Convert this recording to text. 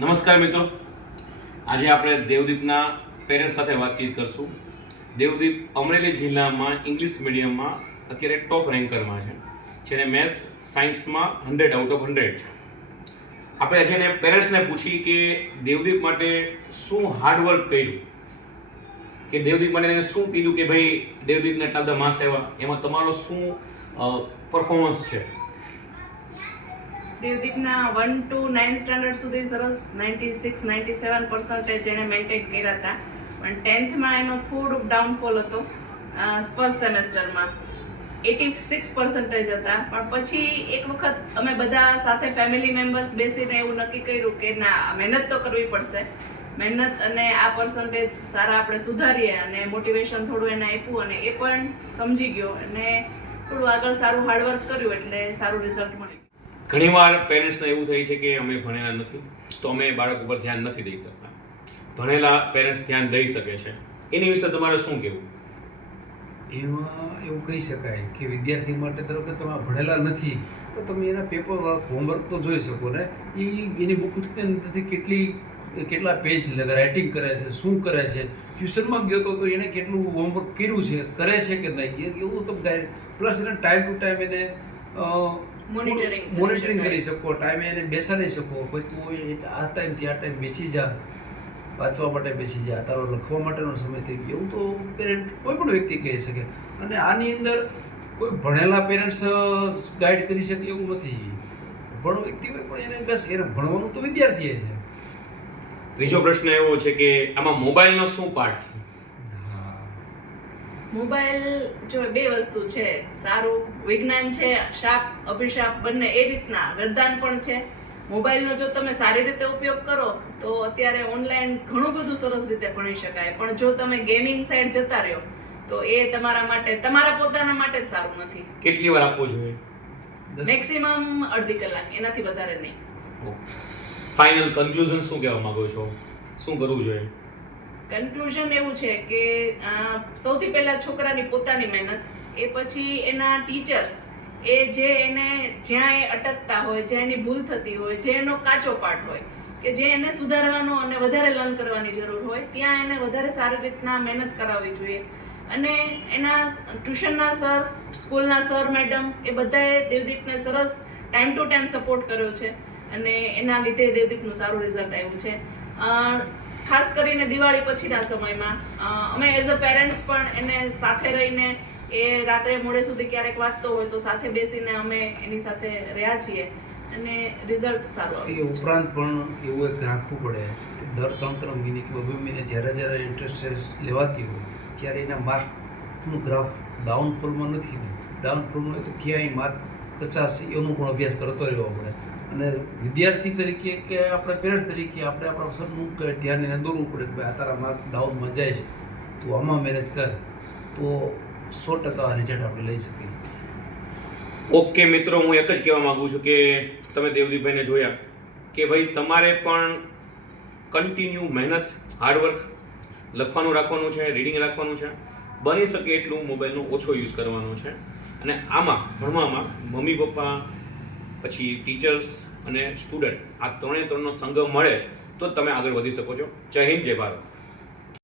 નમસ્કાર મિત્રો, આજે આપણે દેવદીપના પેરેન્ટ્સ સાથે વાતચીત કરશું. દેવદીપ અમરેલી જિલ્લામાં ઇંગ્લિશ મીડિયમમાં અત્યારે ટોપ રેન્કરમાં છે. જેને મેથ્સ સાયન્સમાં 100 આઉટ ઓફ 100 છે. આપણે આજે એને પેરેન્ટ્સને પૂછી કે દેવદીપ માટે શું હાર્ડવર્ક કર્યું, કે દેવદીપ માટે એને શું કીધું કે ભાઈ દેવદીપને એટલા બધા માર્ક્સ આવ્યા, એમાં તમારો શું પરફોર્મન્સ છે. દેવદીપના 1 to 9 સ્ટાન્ડર્ડ સુધી સરસ 96-97% એણે મેન્ટેન કર્યા હતા, પણ 10thમાં એનો થોડુંક ડાઉનફોલ હતો. ફર્સ્ટ સેમેસ્ટરમાં 86% હતા, પણ પછી એક વખત અમે બધા સાથે ફેમિલી મેમ્બર્સ બેસીને એવું નક્કી કર્યું કે ના, મહેનત તો કરવી પડશે, મહેનત અને આ પર્સન્ટેજ સારા આપણે સુધારીએ, અને મોટિવેશન થોડું એને આપ્યું અને એ પણ સમજી ગયો અને થોડું આગળ સારું હાર્ડવર્ક કર્યું એટલે સારું રિઝલ્ટ મળ્યું. ઘણીવાર પેરેન્ટ્સને એવું થાય છે કે અમે ભણેલા નથી તો અમે બાળક ઉપર ધ્યાન નથી દઈ શકતા. ભણેલા પેરેન્ટ્સ ધ્યાન દઈ શકે છે, એની વિશે તમારે શું કહેવું? એમાં એવું કહી શકાય કે વિદ્યાર્થી માટે ધારો કે તમે ભણેલા નથી તો તમે એના પેપર વર્ક હોમવર્ક તો જોઈ શકો ને. એની બુકથી કેટલા પેજ રાઇટિંગ કરે છે, શું કરે છે, ટ્યુશનમાં ગયો તો એને કેટલું હોમવર્ક કર્યું છે, કરે છે કે નહીં, એવું તમે ગાઈડ પ્લસ એને ટાઈમ ટુ ટાઈમ એને મોનિટરિંગ કરી શકો, ટાઈમે એને બેસાડી શકો. ભાઈ તું આ ટાઈમથી આ ટાઈમ બેસી જા, વાંચવા માટે બેસી જા, તારો લખવા માટેનો સમય થઈ ગયો, એવું તો પેરેન્ટ કોઈ પણ વ્યક્તિ કહી શકે. અને આની અંદર કોઈ ભણેલા પેરેન્ટ્સ ગાઈડ કરી શકે એવું નથી. ભણો વ્યક્તિ હોય પણ એને બસ એને ભણવાનું તો વિદ્યાર્થીએ છે. ત્રીજો પ્રશ્ન એવો છે કે આમાં મોબાઈલનો શું પાર્ટ છે? મોબાઈલ જો બે વસ્તુ છે, સારું વિજ્ઞાન છે, શાપ અભિશાપ બંને એ રીતના વરદાન પણ છે. મોબાઈલનો જો તમે સારી રીતે ઉપયોગ કરો તો અત્યારે ઓનલાઈન ઘણું બધું સરસ રીતે ભણી શકાય, પણ જો તમે ગેમિંગ સાઈડ જતા રહ્યો તો એ તમારા માટે, તમારા પોતાના માટે જ સારું નથી. કેટલી વાર આપવું જોઈએ? મેક્સિમમ અડધી કલાક, એનાથી વધારે નહીં. ફાઇનલ કન્ક્લુઝન શું કહેવા માંગો છો? શું કરવું જોઈએ? કન્ક્લુઝન એવું છે કે સૌથી પહેલા છોકરાની પોતાની મહેનત, એ પછી એના ટીચર્સ, એ જે એને જ્યાં એ અટકતા હોય, જ્યાં એની ભૂલ થતી હોય, જે એનો કાચો પાર્ટ હોય, કે જે એને સુધારવાનો અને વધારે લર્ન કરવાની જરૂર હોય, ત્યાં એને વધારે સારી રીતના મહેનત કરાવવી જોઈએ. અને એના ટ્યુશનના સર, સ્કૂલના સર મેડમ, એ બધાએ દેવદીપને સરસ ટાઈમ ટુ ટાઈમ સપોર્ટ કર્યો છે અને એના લીધે દેવદીપનું સારું રિઝલ્ટ આવ્યું છે. ખાસ કરીને દિવાળી પછીના સમયમાં અમે એઝ અ પેરેન્ટ્સ પણ એને સાથે રહીને, એ રાત્રે મોડે સુધી ક્યારેક વાંચતો હોય તો સાથે બેસીને અમે એની સાથે રહ્યા છીએ અને રિઝલ્ટ સારું આવ્યું. એ ઉપરાંત પણ એવું એક રાખવું પડે કે દર 3-3 મહિને કે 2 મહિને જ્યારે ઇન્ટરેસ્ટ લેવાતી હોય ત્યારે એના માર્કનું ગ્રાફ ડાઉનફોલમાં નથી ને. ડાઉનફોલમાં હોય તો ક્યાંય માર્ક 50 એનો પણ અભ્યાસ કરતો રહેવો પડે. અને વિદ્યાર્થી તરીકે કે આપણે પેરેન્ટ તરીકે આપણે આપણા સરનું ધ્યાન એને દોરવું પડે કે ભાઈ આ તારા માર્ક ડાઉનમાં જાય છે, તું આમાં મહેનત કર, તો 100% રિઝલ્ટ આપણે લઈ શકીએ. ઓકે મિત્રો, હું એક જ કહેવા માંગુ છું કે તમે દેવદીપભાઈને જોયા કે ભાઈ તમારે પણ કન્ટિન્યુ મહેનત, હાર્ડવર્ક, લખવાનું રાખવાનું છે, રીડિંગ રાખવાનું છે, બની શકે એટલું મોબાઈલનો ઓછો યુઝ કરવાનો છે. અને આમાં ભણવામાં મમ્મી પપ્પા, પછી ટીચર્સ અને સ્ટુડન્ટ, આ ત્રણેયનો સંગમ મળે છે તો તમે આગળ વધી શકો છો. જય હિન્દ, જય ભારત.